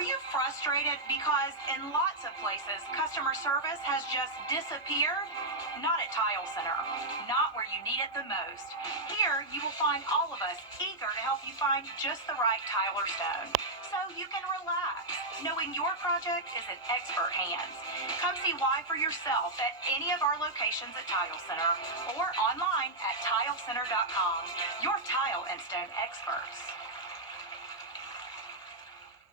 Are you frustrated because in lots of places customer service has just disappeared? Not at Tile Center. Not where you need it the most. Here you will find all of us eager to help you find just the right tile or stone, so you can relax, knowing your project is in expert hands. Come see why for yourself at any of our locations at Tile Center or online at tilecenter.com. Your tile and stone experts.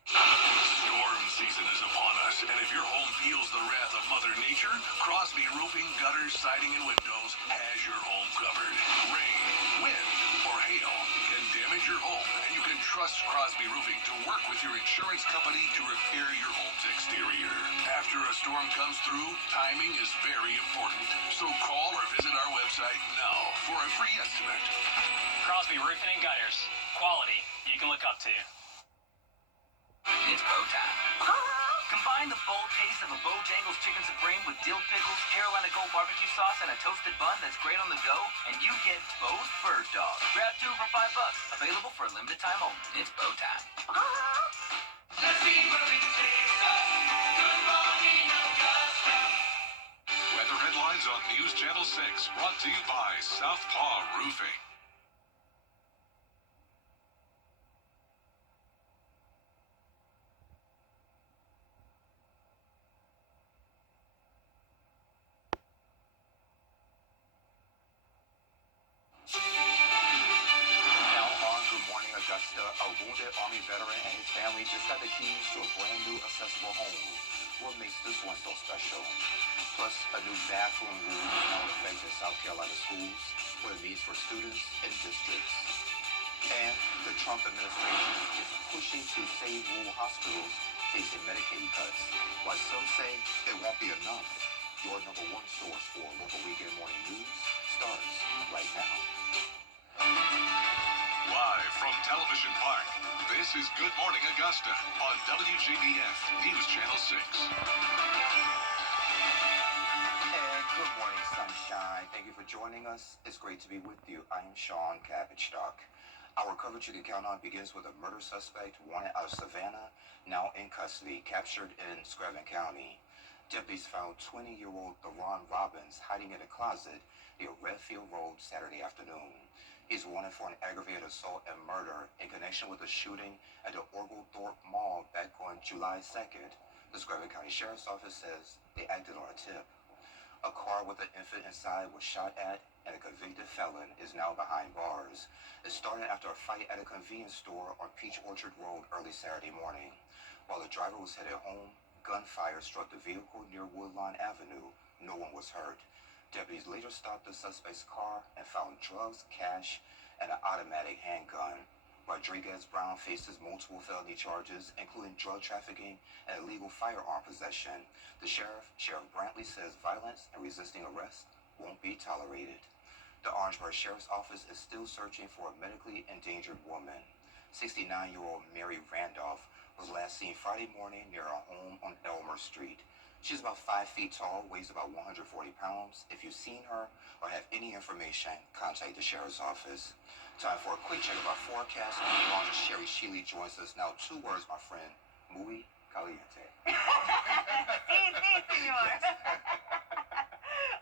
Storm season is upon us, and if your home feels the wrath of Mother Nature, Crosby Roofing, Gutters, Siding, and Windows has your home covered. Rain, wind, or hail can damage your home, and you can trust Crosby Roofing to work with your insurance company to repair your home's exterior. After a storm comes through, timing is very important. So call or visit our website now for a free estimate. Crosby Roofing and Gutters. Quality you can look up to. It's bow time. Combine the bold taste of a Bojangles Chicken Supreme with dill pickles, Carolina Gold barbecue sauce, and a toasted bun that's great on the go, and you get Bo's Bird Dog. Grab 2 for $5. Available for a limited time only. It's bow time. Let's see where it takes us. Good morning, Augusta. Weather headlines on News Channel 6, brought to you by Southpaw Roofing. A wounded Army veteran and his family just got the keys to a brand new accessible home. What makes this one so special? Plus, a new bathroom rule is now in effect in South Carolina schools, what it means for students and districts. And the Trump administration is pushing to save rural hospitals facing Medicaid cuts. While some say it won't be enough, your number one source for local weekend morning news starts right now. Live from Television Park, this is Good Morning Augusta on WJBF News Channel 6. And good morning, sunshine. Thank you for joining us. It's great to be with you. I'm Sean Cabbage-Stock. Our coverage you can count on begins with a murder suspect wanted out of Savannah, now in custody, captured in Screven County. Deputies found 20-year-old Theron Robbins hiding in a closet near Redfield Road Saturday afternoon. He's wanted for an aggravated assault and murder in connection with a shooting at the Oglethorpe Mall back on July 2nd. The Screven County Sheriff's Office says they acted on a tip. A car with an infant inside was shot at, and a convicted felon is now behind bars. It started after a fight at a convenience store on Peach Orchard Road early Saturday morning. While the driver was headed home, gunfire struck the vehicle near Woodlawn Avenue. No one was hurt. Deputies later stopped the suspect's car and found drugs, cash, and an automatic handgun. Rodriguez Brown faces multiple felony charges, including drug trafficking and illegal firearm possession. The Sheriff Brantley, says violence and resisting arrest won't be tolerated. The Orangeburg Sheriff's Office is still searching for a medically endangered woman. 69-year-old Mary Randolph was last seen Friday morning near her home on Elmer Street. She's about 5 feet tall, weighs about 140 pounds. If you've seen her or have any information, contact the Sheriff's Office. Time for a quick check of our forecast. Meteorologist Sherry Sheely joins us now. 2 words, my friend. Muy caliente. Sí, senor.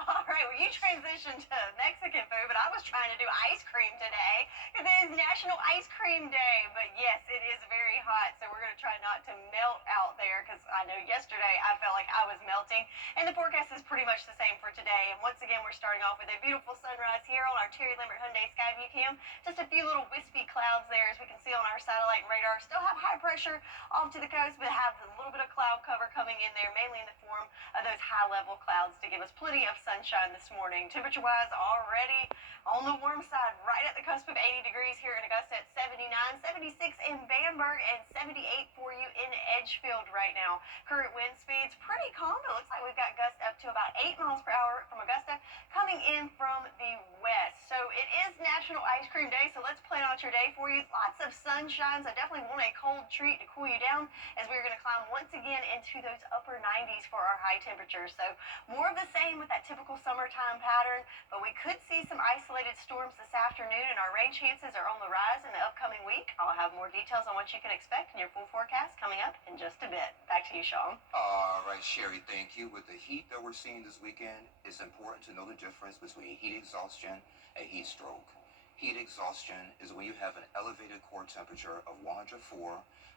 All right, well, you transitioned to Mexican food, but I was trying to do ice cream today because it is National Ice Cream Day. But yes, it is very hot, so we're going to try not to melt out there because I know yesterday I felt like I was melting. And the forecast is pretty much the same for today. And once again, we're starting off with a beautiful sunrise here on our Terry Lambert Hyundai Skyview Cam. Just a few little wispy clouds there, as we can see on our satellite and radar. Still have high pressure off to the coast, but have a little bit of cloud cover coming in there, mainly in the form of those high-level clouds to give us plenty of sunshine this morning. Temperature-wise, already on the warm side, right at the cusp of 80 degrees here in Augusta at 79, 76 in Bamberg, and 78 for you in Edgefield right now. Current wind speeds pretty calm. It looks like we've got gusts up to about 8 miles per hour from Augusta coming in from the west. So it is National Ice Cream Day, so let's plan out your day for you. Lots of sunshine, so definitely want a cold treat to cool you down as we're going to climb once again into those upper 90s for our high temperatures. So more of the same with that typical summertime pattern, but we could see some isolated storms this afternoon, and our rain chances are on the rise in the upcoming week. I'll have more details on what you can expect in your full forecast coming up in just a bit. Back to you, Sean. All right, Sherry, thank you. With the heat that we're seeing this weekend, it's important to know the difference between heat exhaustion and heat stroke. Heat exhaustion is when you have an elevated core temperature of 104,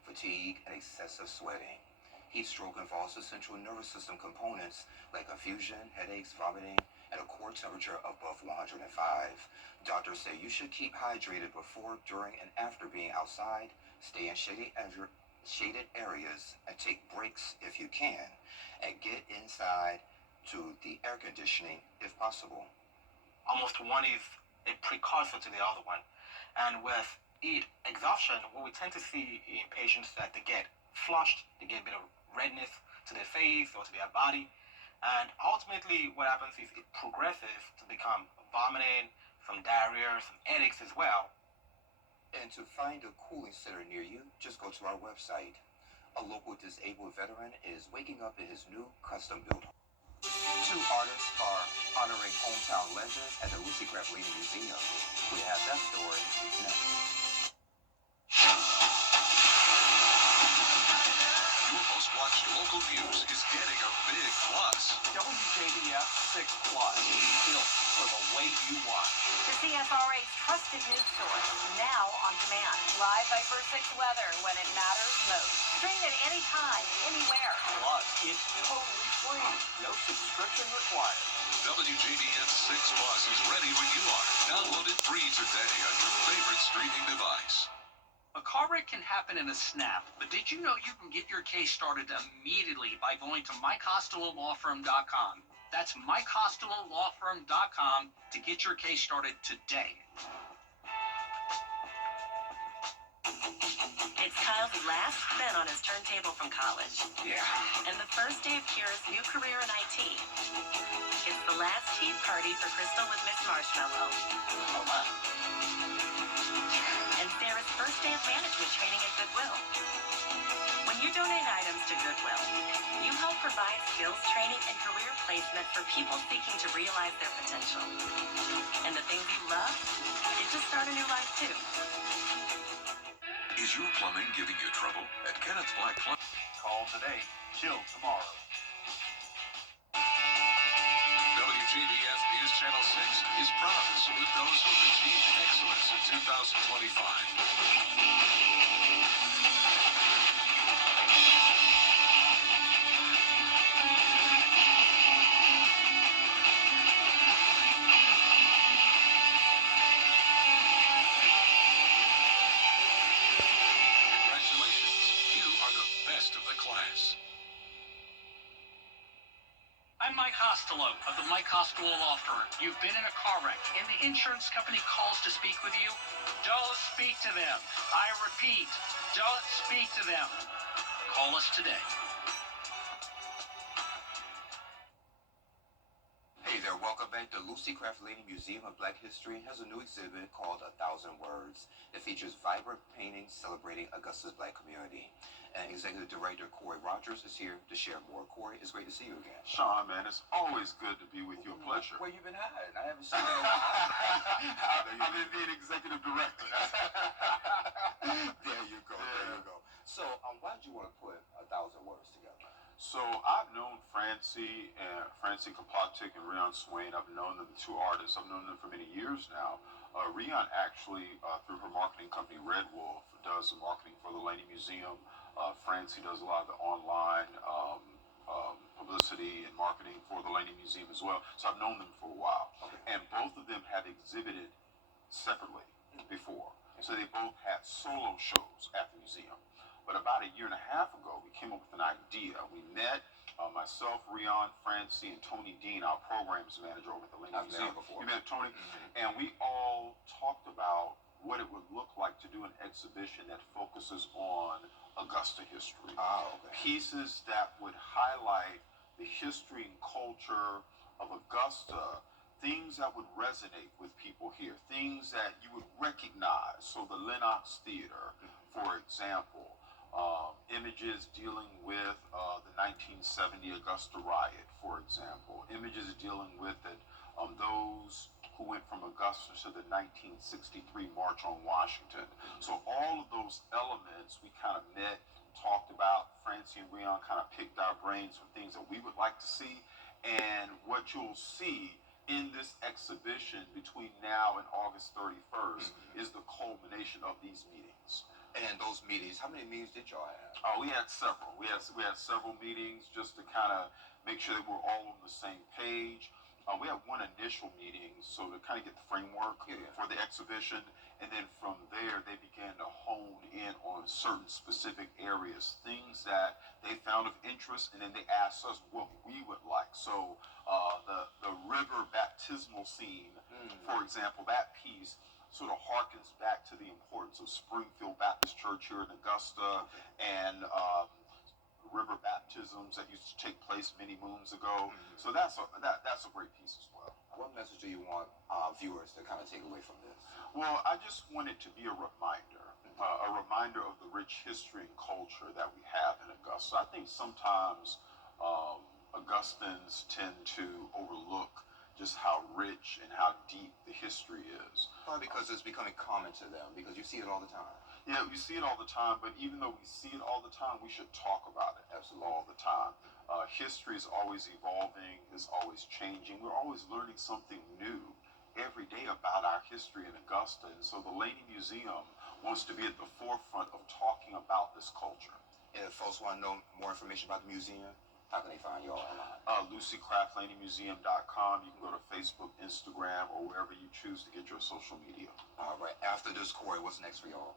fatigue, and excessive sweating. Heat stroke involves the central nervous system components like confusion, headaches, vomiting, and a core temperature above 105. Doctors say you should keep hydrated before, during, and after being outside. Stay in shaded areas and take breaks if you can, and get inside to the air conditioning if possible. Almost one is a precursor to the other one. And with heat exhaustion, what we tend to see in patients that they get flushed, they get a bit of redness to their face or to their body. And ultimately what happens is it progresses to become vomiting, some diarrhea, some headaches as well. And to find a cooling center near you, just go to our website. A local disabled veteran is waking up in his new custom-built home. Two artists are honoring hometown legends at the Lucy Craft Museum. We have that story next. Your most watched local news is getting a big plus. WJBF 6 Plus, built for the way you watch. The CSRA's trusted news source, now on demand. Live by First 6 weather when it matters most. Stream it anytime, anywhere. Plus, it's totally free. No subscription required. WJBF 6 Plus is ready when you are. Download it free today on your favorite streaming device. A car wreck can happen in a snap, but did you know you can get your case started immediately by going to MikeCostelloLawFirm.com? That's MikeCostelloLawFirm.com to get your case started today. It's Kyle's last spin on his turntable from college. Yeah. And the first day of Kira's new career in IT. It's the last tea party for Crystal with Miss Marshmallow. Oh, wow. And Sarah's first day of management training at Goodwill. When you donate items to Goodwill, you help provide skills training and career placement for people seeking to realize their potential. And the things you love get to start a new life too. Is your plumbing giving you trouble? At Kenneth Black Plumbing. Call today, chill tomorrow. WJBF News Channel 6 is proud to salute those who have achieved excellence in 2025. Congratulations, you are the best of the class. I'm Mike Costello of the Mike Costello Law Firm. You've been in a car wreck and the insurance company calls to speak with you? Don't speak to them. I repeat, don't speak to them. Call us today. Hey there, welcome back. The Lucy Craft Museum of Black History has a new exhibit called 1,000 Words. It features vibrant paintings celebrating Augusta's Black community. And Executive Director Corey Rogers is here to share more. Corey, it's great to see you again. Sean, man, it's always good to be with you. A pleasure. Where you been hiding? I haven't seen you in a while. I've been being executive director. There you go. There you go. So, why did you want to put 1,000 Words together? So I've known Francie Koplotik and Rion Swain. I've known them, the two artists. I've known them for many years now. Rion actually, through her marketing company Red Wolf, does the marketing for the Laney Museum. Francie does a lot of the online publicity and marketing for the Laney Museum as well. So I've known them for a while. Okay. And both of them have exhibited separately before. So they both had solo shows at the museum. But about a year and a half ago, we came up with an idea. We met, myself, Rion, Francie, and Tony Dean, our programs manager over at the Laney Museum. Before. You met Tony? And we all talked about what it would look like to do an exhibition that focuses on Augusta history. Okay. Pieces that would highlight the history and culture of Augusta things that would resonate with people here, things that you would recognize. So the Lenox Theater, for example, images dealing with the 1970 Augusta riot, for example, images dealing with it, those who went from Augusta to the 1963 March on Washington. So all of those elements we kind of met, talked about. Francie and Rion kind of picked our brains for things that we would like to see. And what you'll see in this exhibition between now and August 31st is the culmination of these meetings. And those meetings, how many meetings did y'all have? We had several. We had several meetings just to kind of make sure that we're all on the same page. We had one initial meeting, so to kind of get the framework for the exhibition, and then from there they began to hone in on certain specific areas, things that they found of interest, and then they asked us what we would like. So the river baptismal scene, for example, that piece sort of harkens back to the importance of Springfield Baptist Church here in Augusta, and river baptisms that used to take place many moons ago. So that's a great piece as well. What message do you want viewers to kind of take away from this? Well, I just want it to be a reminder of the rich history and culture that we have in Augusta. I think sometimes Augustans tend to overlook just how rich and how deep the history is. Probably because it's becoming common to them, because you see it all the time. Yeah, we see it all the time, but even though we see it all the time, we should talk about it Absolutely. all the time. History is always evolving, is always changing. We're always learning something new every day about our history in Augusta. And so the Laney Museum wants to be at the forefront of talking about this culture. And if folks want to know more information about the museum, how can they find you all online? LucyCraftLaneyMuseum.com. You can go to Facebook, Instagram, or wherever you choose to get your social media. All right. After this, Corey, what's next for y'all?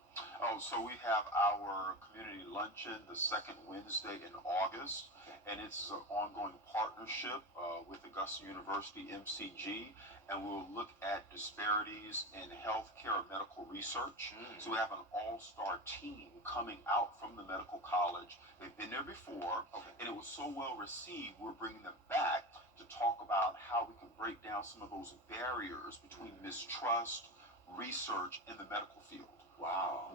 So we have our community luncheon the second Wednesday in August, and it's an ongoing partnership with Augusta University MCG, and we'll look at disparities in healthcare and medical research. So we have an all-star team coming out from the medical college. They've been there before, and it was so well received, we're bringing them back to talk about how we can break down some of those barriers between mistrust, research, and the medical field. Wow.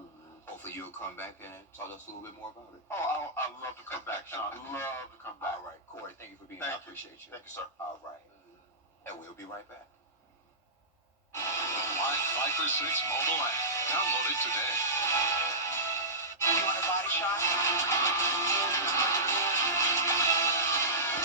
Hopefully you'll come back and tell us a little bit more about it. I'd love to come back, Sean. Love to come back. All right, Corey, thank you for being here. I appreciate you. Thank you, sir. All right. And we'll be right back. The Live 5 for 6 mobile app. Download it today. You want a body shot?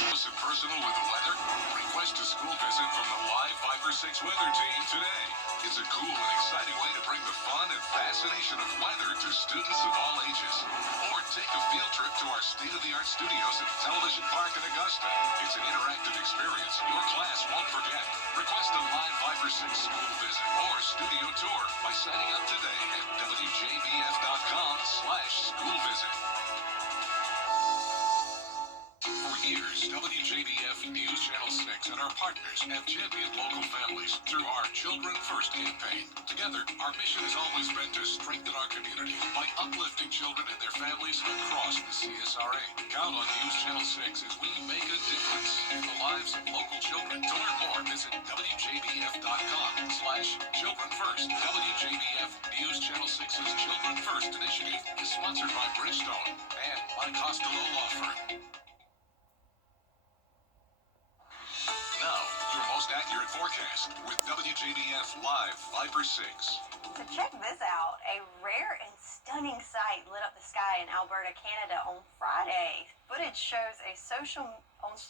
Close and personal with the weather? Request a school visit from the Live 5 for 6 weather team today. It's a cool and exciting way to bring the fun and fascination of weather to students of all ages. Or take a field trip to our state-of-the-art studios at Television Park in Augusta. It's an interactive experience your class won't forget. Request a Live 5 for 6 school visit or studio tour by signing up today at WJBF.com/school visit. For years, WJBF News Channel 6 and our partners have championed local families through our Children First campaign. Together, our mission has always been to strengthen our community by uplifting children and their families across the CSRA. Count on News Channel 6 as we make a difference in the lives of local children. To learn more, visit WJBF.com/Children First. WJBF News Channel 6's Children First initiative is sponsored by Bridgestone and Mike Costello Law Firm. Now, your most accurate forecast with WJBF Live 5 for 6. So check this out. A rare and stunning sight lit up the sky in Alberta, Canada on Friday. Footage shows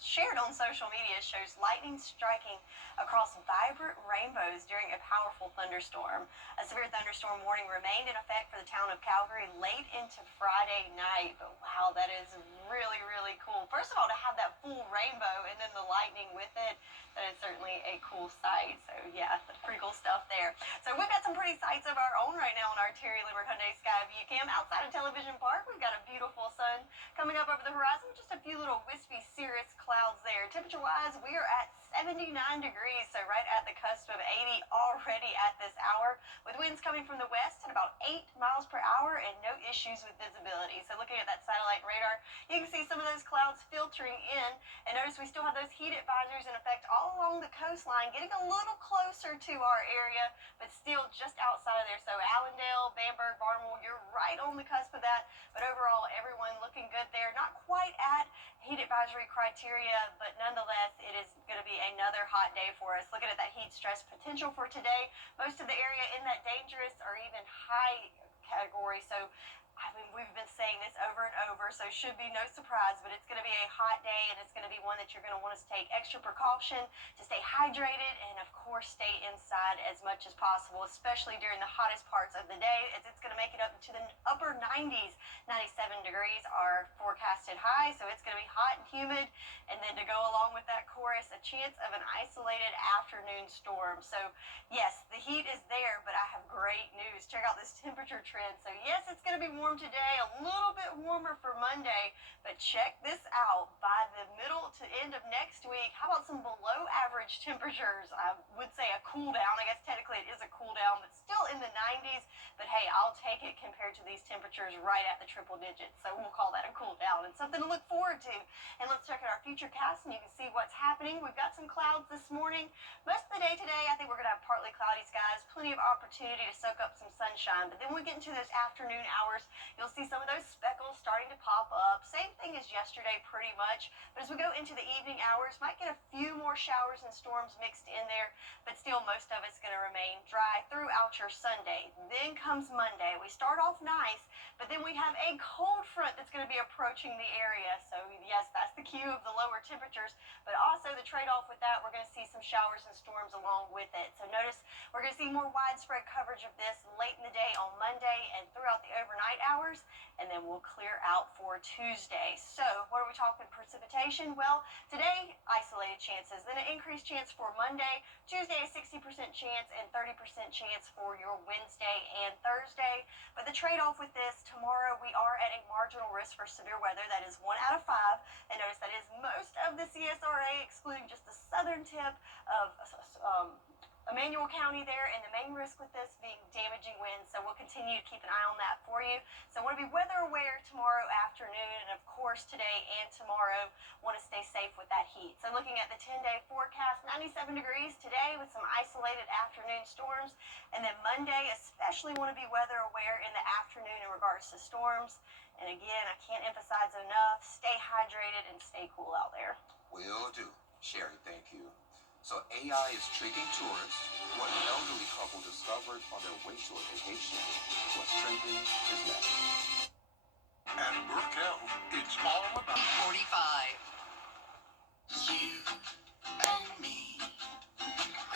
shared on social media shows lightning striking across vibrant rainbows during a powerful thunderstorm. A severe thunderstorm warning remained in effect for the town of Calgary late into Friday night. But wow, that is really, really cool. First of all, to have that full rainbow and then the lightning with it, that is certainly a cool sight. So yeah, that's pretty cool stuff there. So we've got some pretty sights of our own right now on our Terry Limerick Hyundai Sky View Cam. Outside of Television Park, we've got a beautiful sun coming up over the horizon with just a few little wispy cirrus clouds there. there. Temperature-wise, we are at 79 degrees, so right at the cusp of 80 already at this hour, with winds coming from the west at about 8 miles per hour and no issues with visibility. So looking at that satellite radar, you can see some of those clouds filtering in, and notice we still have those heat advisories in effect all along the coastline, getting a little closer to our area, but still just outside of there. So Allendale, Bamberg, Barnwell, you're right on the cusp of that, but overall, everyone looking good there. Not quite at heat advisory criteria, but nonetheless, it is going to be another hot day for us. Looking at that heat stress potential for today, most of the area in that dangerous or even high category. So I mean, we've been saying this over and over, so it should be no surprise, but it's going to be a hot day, and it's going to be one that you're going to want us to take extra precaution to stay hydrated and, of course, stay inside as much as possible, especially during the hottest parts of the day, as it's going to make it up to the upper 90s. 97 degrees are forecasted high, so it's going to be hot and humid, and then to go along with that chorus, a chance of an isolated afternoon storm. So, yes, the heat is there, but I have great news. Check out this temperature trend. So, yes, it's going to be warm today, a little bit warmer for Monday, but check this out. By the middle to end of next week, how about some below average temperatures? I would say a cool down. I guess technically it is a cool down, but still in the 90s. But hey, I'll take it compared to these temperatures right at the triple digits. So we'll call that a cool down and something to look forward to. And let's check out our future cast, and you can see what's happening. We've got some clouds this morning. Most of the day today, I think we're going to have partly cloudy skies, plenty of opportunity to soak up some sunshine. But then when we get into those afternoon hours, you'll see some of those speckles starting to pop up. Same thing as yesterday, pretty much. But as we go into the evening hours, might get a few more showers and storms mixed in there. But still, most of it's going to remain dry throughout your Sunday. Then comes Monday. We start off nice, but then we have a cold front that's going to be approaching the area. So, yes, that's the cue of the lower temperatures. But also the trade-off with that, we're going to see some showers and storms along with it. So notice we're going to see more widespread coverage of this late in the day on Monday and throughout the overnight hours, and then we'll clear out for Tuesday. So what are we talking precipitation? Well, today, isolated chances, then an increased chance for Monday, Tuesday a 60% chance, and 30% chance for your Wednesday and Thursday. But the trade-off with this, tomorrow we are at a marginal risk for severe weather. That is 1 out of 5. And notice that is most of the CSRA, excluding just the southern tip of Emmanuel County there, and the main risk with this being damaging winds. So we'll continue to keep an eye on that for you. So I want to be weather aware tomorrow afternoon, and of course today and tomorrow, want to stay safe with that heat. So looking at the 10-day forecast, 97 degrees today with some isolated afternoon storms, and then Monday especially want to be weather aware in the afternoon in regards to storms. And again, I can't emphasize enough, stay hydrated and stay cool out there. Will do. Sherry, thank you. So AI is tricking tourists. What an elderly couple discovered on their way to a vacation. What's trending is next. At Burkell, it's all about 45. You and me.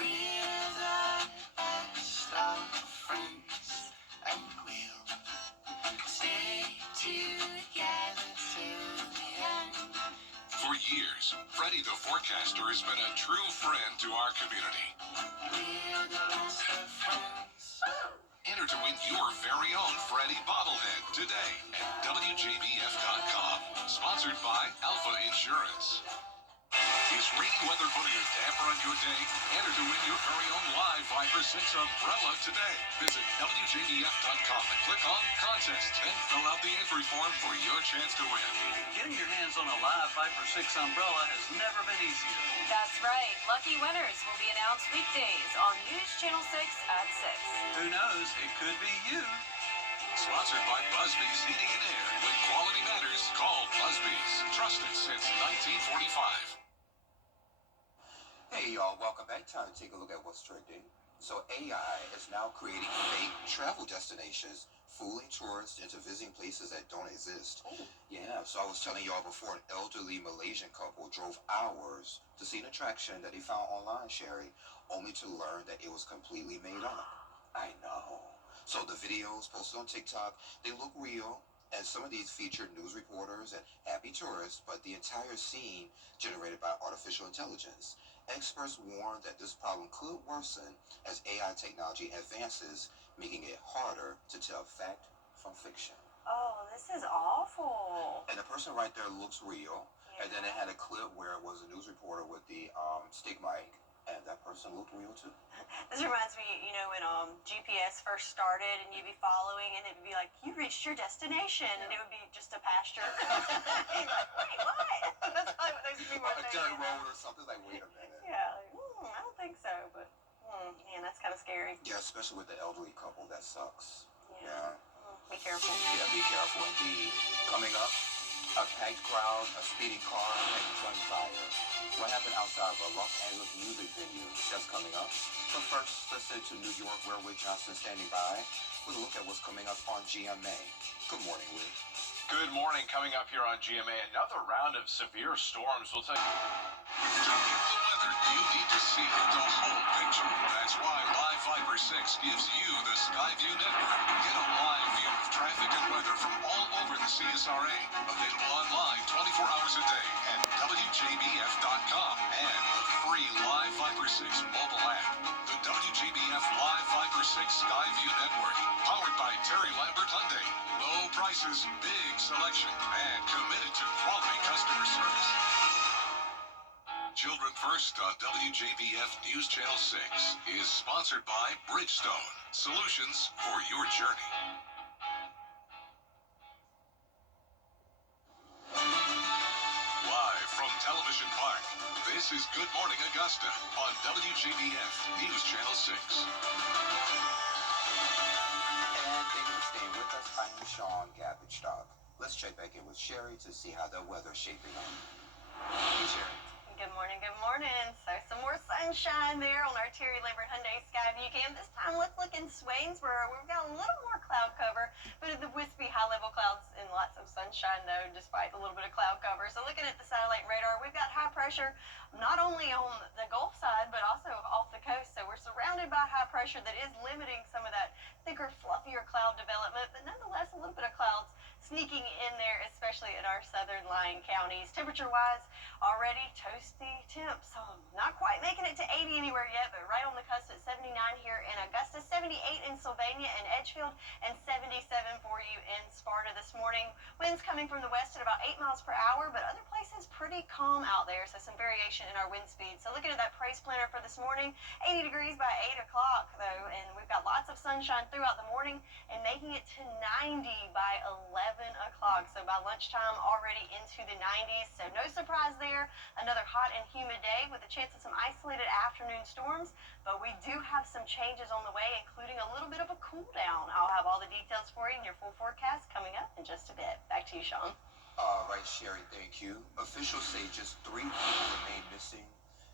We're the best of friends. And we'll stay together till the end. For years, Freddie the Forecaster has been a true friend to our community. We're the best of friends. Enter to win your very own Freddie bobblehead today at WJBF.com. Sponsored by Alpha Insurance. Is rainy weather putting a damper on your day? Enter to win your very own live Viper 6 umbrella today. Visit WJBF.com and click on Contest. Then fill out the entry form for your chance to win. Getting your hands on a live Viper 6 umbrella has never been easier. That's right. Lucky winners will be announced weekdays on News Channel 6 at 6. Who knows? It could be you. Sponsored by Busby's Heating and Air. When quality matters, call Busby's. Trusted since 1945. Hey y'all, welcome back. Time to take a look at what's trending. So AI is now creating fake travel destinations, fooling tourists into visiting places that don't exist. Yeah, so I was telling y'all before, an elderly Malaysian couple drove hours to see an attraction that they found online, Sherry, only to learn that it was completely made up. I know. So the videos posted on TikTok, they look real, and some of these featured news reporters and happy tourists, but the entire scene generated by artificial intelligence. Experts warn that this problem could worsen as AI technology advances, making it harder to tell fact from fiction. Oh, this is awful. And the person right there looks real. And then it had a clip where it was a news reporter with the stick mic, and that person looked real too. This reminds me, when GPS first started and you'd be following and it'd be like, you reached your destination, and it would be just a pasture. You're like, wait, what? That's probably what those people were A thinking. dirt road or something, like, wait a minute. Yeah, like, I don't think so, but man, that's kind of scary. Yeah, especially with the elderly couple, that sucks. Yeah. Be careful. Yeah, be careful indeed. Coming up, a packed crowd, a speeding car, and gunfire. What happened outside of a Los Angeles music venue? That's coming up. But first, let's head to New York, where Wick Johnson standing by with a look at what's coming up on GMA. Good morning, Wick. Good morning. Coming up here on GMA, another round of severe storms. We'll tell you. To get the weather, you need to see the whole picture. That's why Live Fiber 6 gives you the Skyview network. Get a live view of traffic and weather from all over the CSRA. Available online 24 hours a day at WJBF.com and the free Live Fiber 6 mobile app. The WJBF Live Fiber 6 Skyview network, powered by Terry Lambert Hyundai. Low prices, big selection, and committed to quality customer service. Children First on WJBF News Channel 6 is sponsored by Bridgestone, solutions for your journey. Live from Television Park, this is Good Morning Augusta on WJBF News Channel 6. And thank you for staying with us. I'm Sean Cabbage-Stock. Let's check back in with Sherry to see how the weather's shaping up. Hey, Sherry. Good morning, good morning. So some more sunshine there on our Terry Lambert Hyundai Skyview cam. This time let's look in Swainsboro. We've got a little more cloud cover, but the wispy high-level clouds and lots of sunshine though, despite a little bit of cloud cover. So looking at the satellite radar, we've got high pressure not only on the Gulf side, but also off the coast. So we're surrounded by high pressure that is limiting some of that thicker, fluffier cloud development, but nonetheless a little bit of clouds sneaking in there, especially in our southern lying counties. Temperature-wise, already toasty temps. So not quite making it to 80 anywhere yet, but right on the cusp at 79 here in Augusta, 78 in Sylvania and Edgefield, and 77 for you in Sparta this morning. Winds coming from the west at about 8 miles per hour, but other places pretty calm out there, so some variation in our wind speed. So looking at that praise planner for this morning, 80 degrees by 8 o'clock though, and we've got lots of sunshine throughout the morning and making it to 90 by 11 o'clock. So by lunchtime already into the 90s, so no surprise there. Another hot and humid day with a chance of some isolated afternoon storms, but we do have some changes on the way, including a little bit of a cool down. I'll have all the details for you in your full forecast coming up in just a bit. Back to you, Sean. All right, Sherry, thank you. Officials say just 3 people remain missing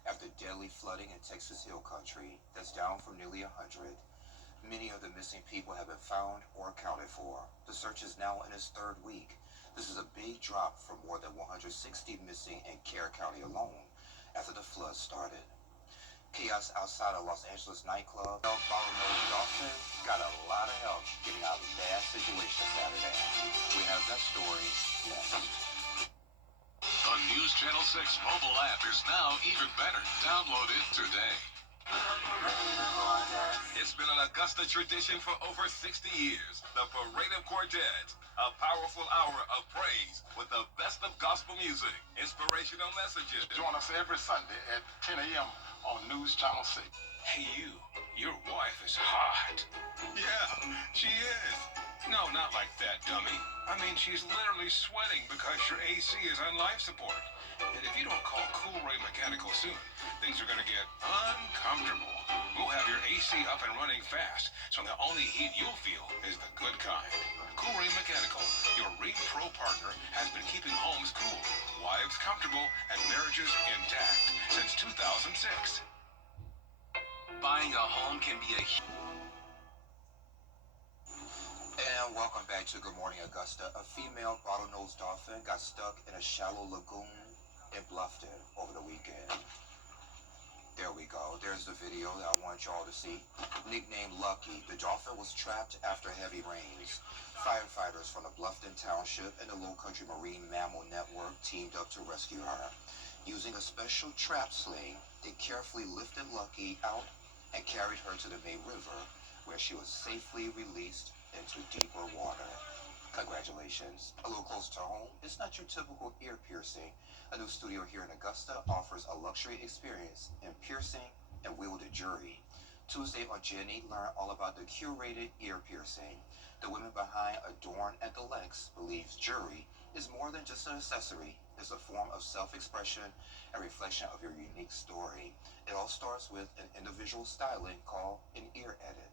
after deadly flooding in Texas Hill Country. That's down from nearly 100. Many of the missing people have been found or accounted for. The search is now in its 3rd week. This is a big drop from more than 160 missing in Kerr County alone after the flood started. Chaos outside a Los Angeles nightclub. Bottlenose Dolphin got a lot of help getting out of a bad situation Saturday. We have that story next. The News Channel 6 mobile app is now even better. Download it today. It's been an Augusta tradition for over 60 years. The Parade of Quartet, a powerful hour of praise with the best of gospel music, inspirational messages. Join us every Sunday at 10 a.m. on News Channel 6. Hey, your wife is hot. Yeah, she is. No, not like that, dummy. I mean, she's literally sweating because your AC is on life support. And if you don't call Cool Ray Mechanical soon, things are going to get uncomfortable. We'll have your AC up and running fast, so the only heat you'll feel is the good kind. Cool Ray Mechanical, your Ring Pro partner, has been keeping homes cool, wives comfortable, and marriages intact since 2006. Buying a home can be a And welcome back to Good Morning Augusta. A female bottlenose dolphin got stuck in a shallow lagoon in Bluffton over the weekend. There we go. There's the video that I want y'all to see. Nicknamed Lucky, the dolphin was trapped after heavy rains. Firefighters from the Bluffton Township and the Low Country Marine Mammal Network teamed up to rescue her. Using a special trap sling, they carefully lifted Lucky out and carried her to the May River, where she was safely released into deeper water. Congratulations. A little closer to home, it's not your typical ear piercing. A new studio here in Augusta offers a luxury experience in piercing and wielded jewelry. Tuesday on Jenny, learn all about the curated ear piercing. The women behind Adorn at the Lex believes jewelry is more than just an accessory. It's a form of self-expression and reflection of your unique story. It all starts with an individual styling called an ear edit.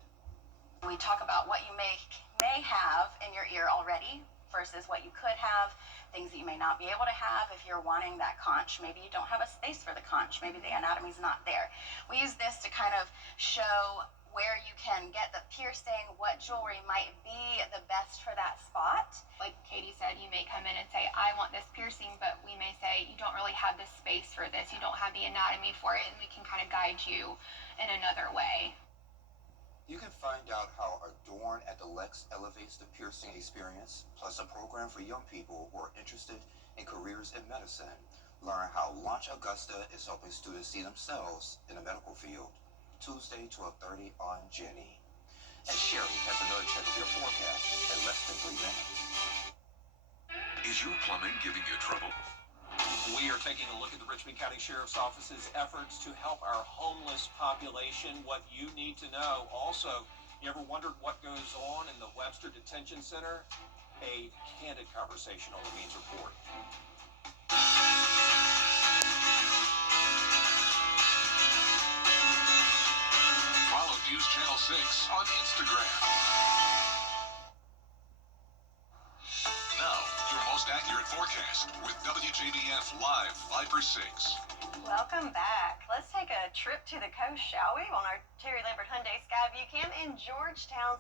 We talk about what you may have in your ear already versus what you could have, things that you may not be able to have if you're wanting that conch. Maybe you don't have a space for the conch. Maybe the anatomy's not there. We use this to kind of show where you can get the piercing, what jewelry might be the best for that spot. Like Katie said, you may come in and say, I want this piercing, but we may say, you don't really have the space for this. You don't have the anatomy for it, and we can kind of guide you in another way. You can find out how Adorn at the Lex elevates the piercing experience, plus a program for young people who are interested in careers in medicine. Learn how Launch Augusta is helping students see themselves in the medical field. Tuesday, 12:30 on Jenny. And Sherry has another check of your forecast in less than 3 minutes. Is your plumbing giving you trouble? We are taking a look at the Richmond County Sheriff's Office's efforts to help our homeless population. What you need to know. Also, you ever wondered what goes on in the Webster Detention Center? A candid conversation on the Means Report. Follow News Channel 6 on Instagram. Now, your most accurate forecast with WJBF Live 5/6. Welcome back. Let's take a trip to the coast, shall we? On our Terry Lambert Hyundai Skyview Cam in Georgetown.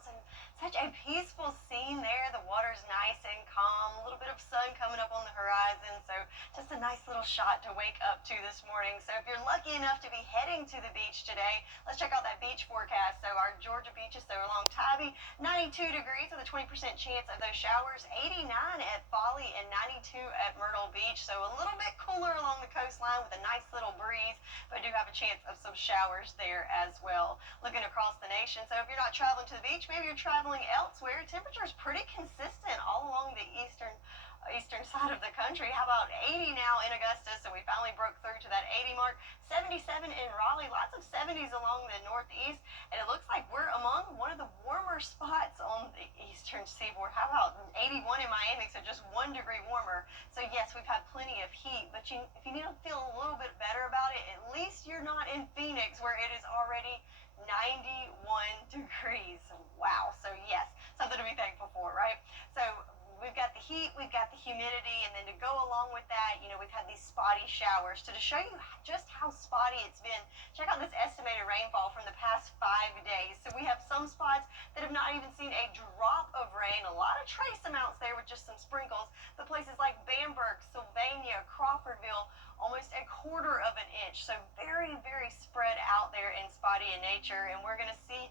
Such a peaceful scene there. The water's nice and calm. A little bit of sun coming up on the horizon. So just a nice little shot to wake up to this morning. So if you're lucky enough to be heading to the beach today, let's check out that beach forecast. So our Georgia beaches, so along Tybee, 92 degrees with a 20% chance of those showers. 89 at Folly and 92 at Myrtle Beach. So a little bit cooler along the coastline with a nice little breeze, but do have a chance of some showers there as well. Looking across the nation, so if you're not traveling to the beach, maybe you're traveling elsewhere, temperature is pretty consistent all along the eastern side of the country. How about 80 now in Augusta? So we finally broke through to that 80 mark. 77 in Raleigh, lots of 70s along the northeast, and it looks like we're among one of the warmer spots on the eastern seaboard. How about 81 in Miami, so just 1 degree warmer. So yes, we've had plenty of heat, but if you need to feel a little bit better about it, at least you're not in Phoenix where it is already 91 degrees. Wow. So yes, something to be thankful for, right? So we've got the heat, we've got the humidity, and then to go along with that, we've had these spotty showers. So to show you just how spotty it's been, check out this estimated rainfall from the past 5 days. So we have some spots that have not even seen a drop of rain, a lot of trace amounts there with just some sprinkles, but places like Bamberg, Sylvania, Crawfordville, almost a quarter of an inch. So very, very spread out there and spotty in nature, and we're going to see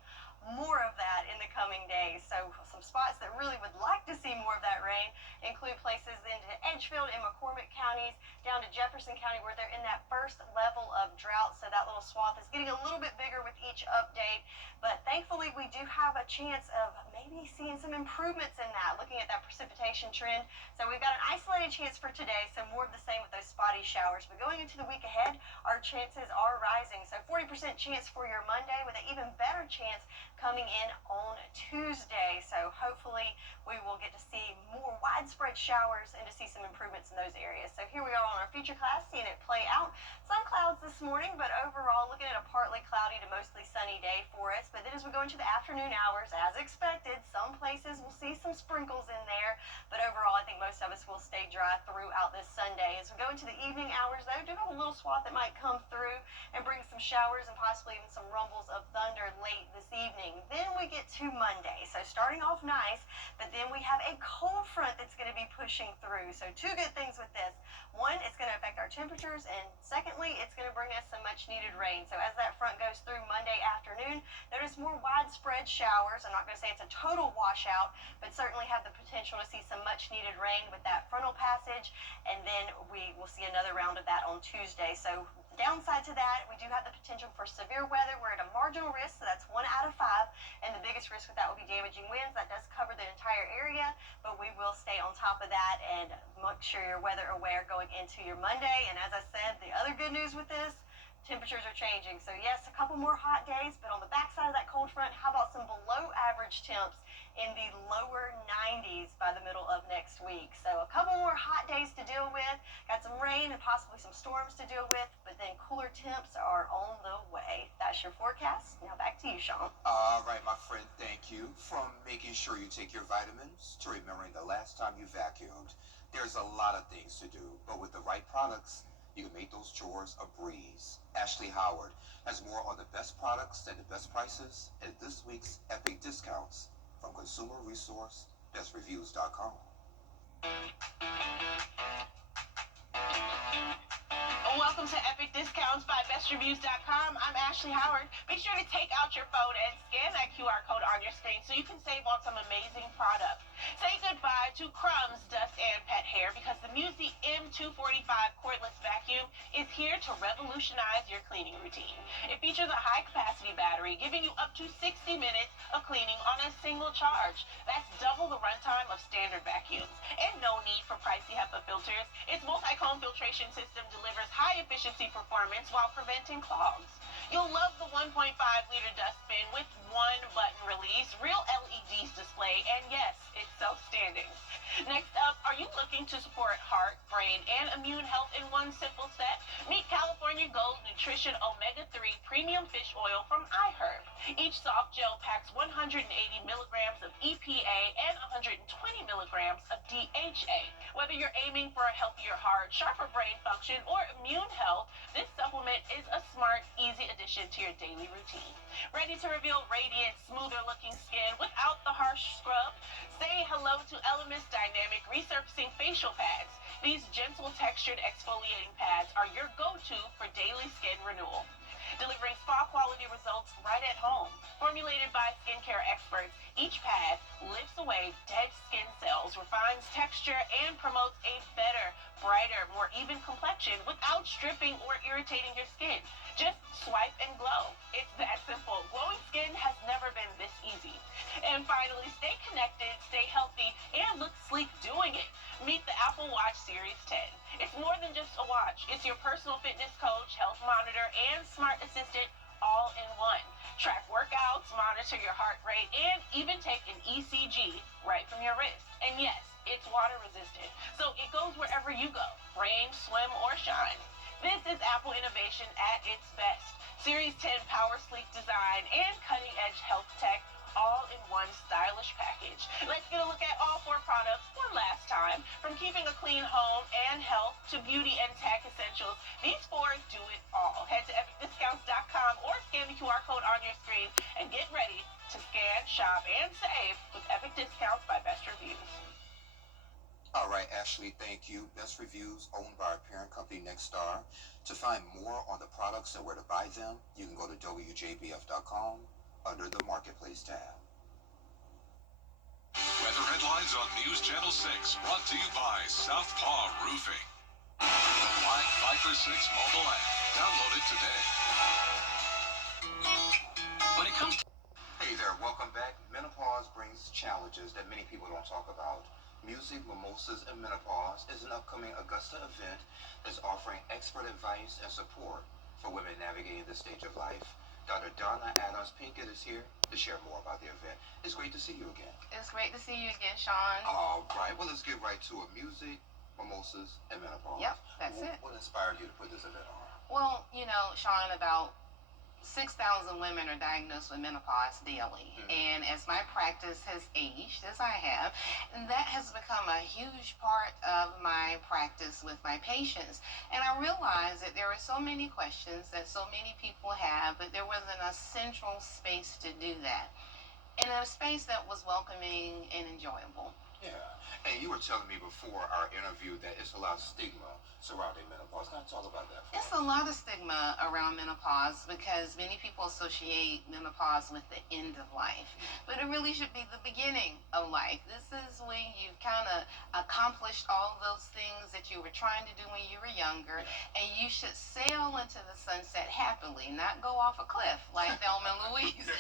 more of that in the coming days. So some spots that really would like to see more of that rain include places into Edgefield and McCormick counties, down to Jefferson County where they're in that first level of drought. So that little swath is getting a little bit bigger with each update. But thankfully we do have a chance of maybe seeing some improvements in that, looking at that precipitation trend. So we've got an isolated chance for today, so more of the same with those spotty showers. But going into the week ahead, our chances are rising. So 40% chance for your Monday with an even better chance coming in on Tuesday. So hopefully we will get to see more widespread showers and to see some improvements in those areas. So here we are on our future class, seeing it play out. Some clouds this morning, but overall looking at a partly cloudy to mostly sunny day for us. But then as we go into the afternoon hours, as expected, some places will see some sprinkles in there. But overall, I think most of us will stay dry throughout this Sunday. As we go into the evening hours, though, do have a little swath that might come through and bring some showers and possibly even some rumbles of thunder late this evening. Then we get to Monday. So starting off nice, but then we have a cold front that's going to be pushing through. So two good things with this. One, it's going to affect our our temperatures, and secondly, it's going to bring us some much needed rain. So as that front goes through Monday afternoon, notice more widespread showers. I'm not going to say it's a total washout, but certainly have the potential to see some much needed rain with that frontal passage, and then we will see another round of that on Tuesday. So the downside to that, we do have the potential for severe weather. We're at a marginal risk, so that's 1 out of 5, and the biggest risk with that will be damaging winds. That does cover the entire area, but we will stay on top of that and make sure you're weather aware going into your Monday. And as I said, the other good news with this, temperatures are changing. So yes, a couple more hot days, but on the backside of that cold front, how about some below average temps in the lower 90s by the middle of next week? So a couple more hot days to deal with, got some rain and possibly some storms to deal with, but then cooler temps are on the way. That's your forecast. Now back to you, Sean. All right, my friend, thank you. From making sure you take your vitamins to remembering the last time you vacuumed, there's a lot of things to do, but with the right products, you can make those chores a breeze. Ashley Howard has more on the best products and the best prices at this week's Epic Discounts from Consumer Resource BestReviews.com. Welcome to Epic Discounts by BestReviews.com. I'm Ashley Howard. Be sure to take out your phone and scan that QR code on your screen so you can save on some amazing products. Say goodbye to crumbs, dust, and pet hair because the Musi M245 cordless vacuum is here to revolutionize your cleaning routine. It features a high-capacity battery giving you up to 60 minutes of cleaning on a single charge. That's double the runtime of standard vacuums. And no need for pricey HEPA filters. Its multi-cone filtration system delivers high-efficiency performance while preventing clogs. You'll love the 1.5-liter dustbin with one button release, real LEDs display, and yes, it's self-standing. Next up, are you looking to support heart, brain, and immune health in one simple step? Meet California Gold Nutrition Omega-3 Premium Fish Oil from iHerb. Each soft gel packs 180 milligrams of EPA and 120 milligrams of DHA. Whether you're aiming for a healthier heart, sharper brain function, or immune health, this supplement is a smart, easy addition to your daily routine. Ready to reveal radiant, smoother-looking skin without the harsh scrub? Say hello to Elemis Dynamic Resurfacing Facial Pads. These gentle textured exfoliating pads are your go-to for daily skin renewal, delivering spa-quality results right at home. Formulated by skincare experts, each pad lifts away dead skin cells, refines texture, and promotes a better, brighter, more even complexion without stripping or irritating your skin. Just swipe and glow. It's that simple. Glowing skin has never been this easy. And finally, stay connected, stay healthy, and look sleek doing it. Meet the Apple Watch Series 10. It's more than just a watch. It's your personal fitness coach, health monitor, and smart assistant all in one. Track workouts, monitor your heart rate, and even take an ECG right from your wrist. And yes, it's water resistant, so it goes wherever you go, rain, swim, or shine. This is Apple innovation at its best. Series 10 power sleek design and cutting-edge health tech all in one stylish package. Let's get a look at all 4 products one last time. From keeping a clean home and health to beauty and tech essentials, these 4 do it all. Head to epicdiscounts.com or scan the QR code on your screen and get ready to scan, shop, and save with Epic Discounts by Best Reviews. All right, Ashley, thank you. Best Reviews, owned by our parent company, Nexstar. To find more on the products and where to buy them, you can go to WJBF.com under the Marketplace tab. Weather headlines on News Channel 6, brought to you by Southpaw Roofing. The Live 5 for 6 mobile app. Download it today. When it comes to... Hey there, welcome back. Menopause brings challenges that many people don't talk about. Music, Mimosas, and Menopause is an upcoming Augusta event that's offering expert advice and support for women navigating this stage of life. Dr. Donna Adams-Pinkett is here to share more about the event. It's great to see you again. It's great to see you again, Sean. All right, well, let's get right to it. Music, Mimosas, and Menopause. Yep, that's it. What inspired you to put this event on? Well, you know, Sean, about 6,000 women are diagnosed with menopause daily. And as my practice has aged, as I have, that has become a huge part of my practice with my patients. And I realized that there were so many questions that so many people have, but there wasn't a central space to do that. In a space that was welcoming and enjoyable. Yeah. And you were telling me before our interview that it's a lot of stigma surrounding menopause. Can I talk about that? It's a lot of stigma around menopause because many people associate menopause with the end of life. But it really should be the beginning of life. This is when you've kind of accomplished all those things that you were trying to do when you were younger, and you should sail into the sunset happily, not go off a cliff like Thelma and Louise.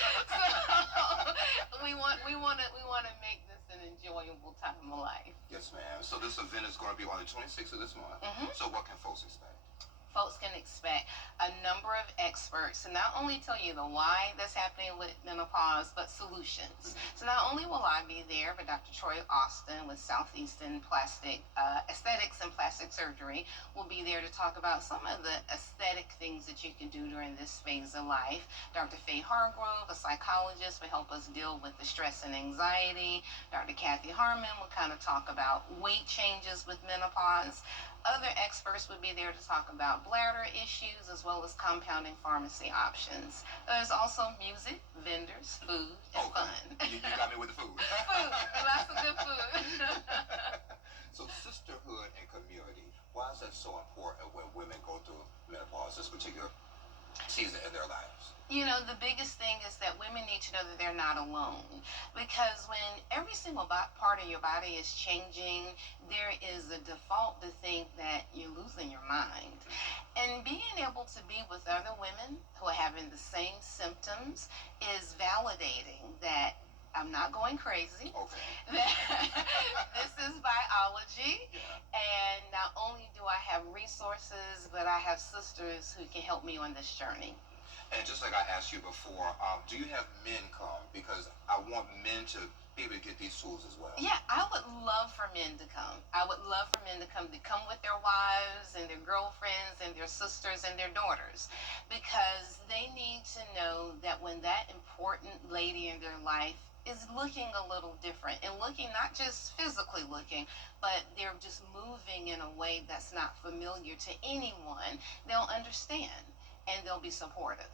So we want to make this an enjoyable time of life. Yes, ma'am. So this event is going to be on the 26th of this month. So what can folks expect? Folks can expect a number of experts to not only tell you the why that's happening with menopause, but solutions. So not only will I be there, but Dr. Troy Austin with Southeastern Plastic Aesthetics and Plastic Surgery will be there to talk about some of the aesthetic things that you can do during this phase of life. Dr. Faye Hargrove, a psychologist, will help us deal with the stress and anxiety. Dr. Kathy Harmon will kind of talk about weight changes with menopause. Other experts would be there to talk about bladder issues as well as compounding pharmacy options. There's also music, vendors, food, and fun. You got me with the food. Food, lots of good food. So sisterhood and community, why is that so important when women go through menopause, this particular season in their lives? You know, the biggest thing is that women need to know that they're not alone. Because when every single part of your body is changing, there is a default to think that you're losing your mind. And being able to be with other women who are having the same symptoms is validating that I'm not going crazy. That this is biology. And not only do I have resources, but I have sisters who can help me on this journey. And just like I asked you before, do you have men come? Because I want men to be able to get these tools as well. Yeah, I would love for men to come. I would love for men to come with their wives and their girlfriends and their sisters and their daughters, because they need to know that when that important lady in their life is looking a little different, and looking not just physically looking, but they're just moving in a way that's not familiar to anyone, they'll understand and they'll be supportive.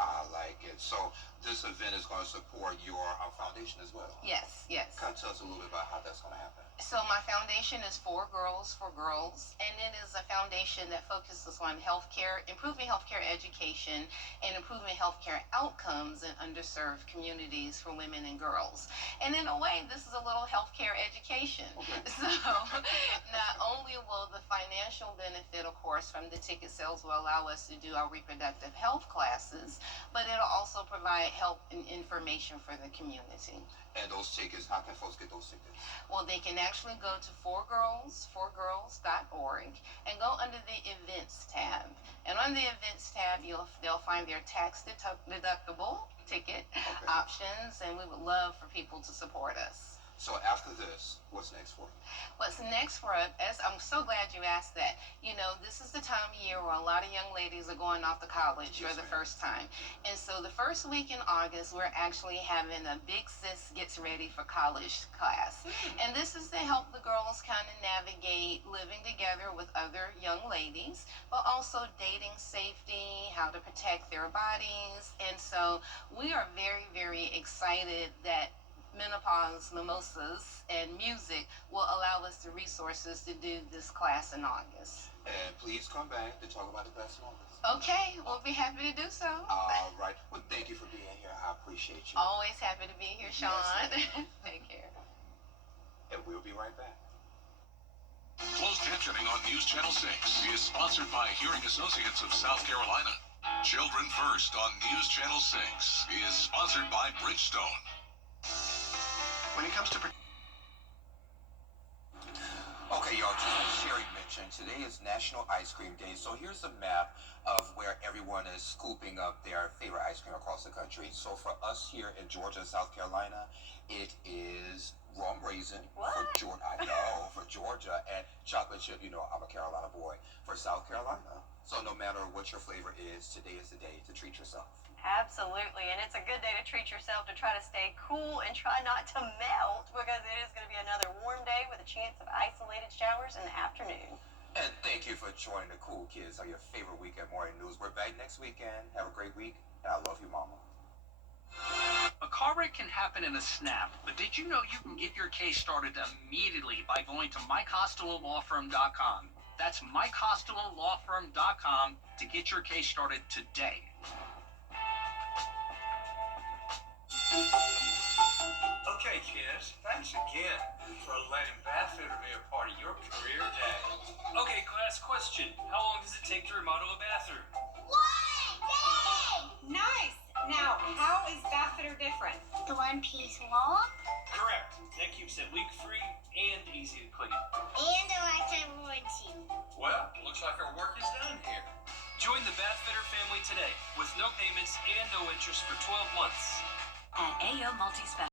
I like it. So this event is going to support your foundation as well. Yes, yes. Kind of tell us a little bit about how that's going to happen. So my foundation is For Girls, and it is a foundation that focuses on healthcare, improving healthcare education, and improving healthcare outcomes in underserved communities for women and girls. And in a way, this is a little healthcare education. So not only will the financial benefit, of course, from the ticket sales will allow us to do our reproductive health classes, but it'll also provide help and information for the community. And those tickets, how can folks get those tickets? Well, they can actually go to forgirls.org and go under the events tab. And on the events tab, they'll find their tax deductible ticket options, and we would love for people to support us. So after this, what's next for you? What's next for us, I'm so glad you asked that. You know, this is the time of year where a lot of young ladies are going off to college for the first time. And so the first week in August, we're actually having a Big Sis Gets Ready for College class. And this is to help the girls kind of navigate living together with other young ladies, but also dating safety, how to protect their bodies. And so we are very, very excited that Menopause Mimosas and music will allow us the resources to do this class in August. And please come back to talk about the class in August. Okay, we'll be happy to do so. All right. Well, thank you for being here. I appreciate you. Always happy to be here, Sean. Yes, take care. And we'll be right back. Closed captioning on News Channel 6 is sponsored by Hearing Associates of South Carolina. Children First on News Channel 6 is sponsored by Bridgestone. When it comes to... Okay, y'all, just like Sherry mentioned, today is National Ice Cream Day. So here's a map of where everyone is scooping up their favorite ice cream across the country. So for us here in Georgia, South Carolina, it is rum raisin for Georgia. I know, for Georgia, and chocolate chip. You know, I'm a Carolina boy. For South Carolina. So no matter what your flavor is, today is the day to treat yourself. Absolutely, and it's a good day to treat yourself, to try to stay cool and try not to melt, because it is going to be another warm day with a chance of isolated showers in the afternoon. And thank you for joining the Cool Kids on your favorite weekend morning news. We're back next weekend. Have a great week, and I love you, Mama. car wreck can happen in a snap, but did you know you can get your case started immediately by going to MikeHostellowLawFirm.com? That's MikeHostellowLawFirm.com to get your case started today. Okay, kids, thanks again for letting Bathfitter be a part of your career day. Okay, class, question. How long does it take to remodel a bathroom? 1 day! Nice! Now, how is Bathfitter different? The one-piece wall Correct. That keeps it leak-free and easy to clean. and a lifetime warranty. Well, looks like our work is done here. Join the Bathfitter family today with no payments and no interest for 12 months. At AO Multi-Special.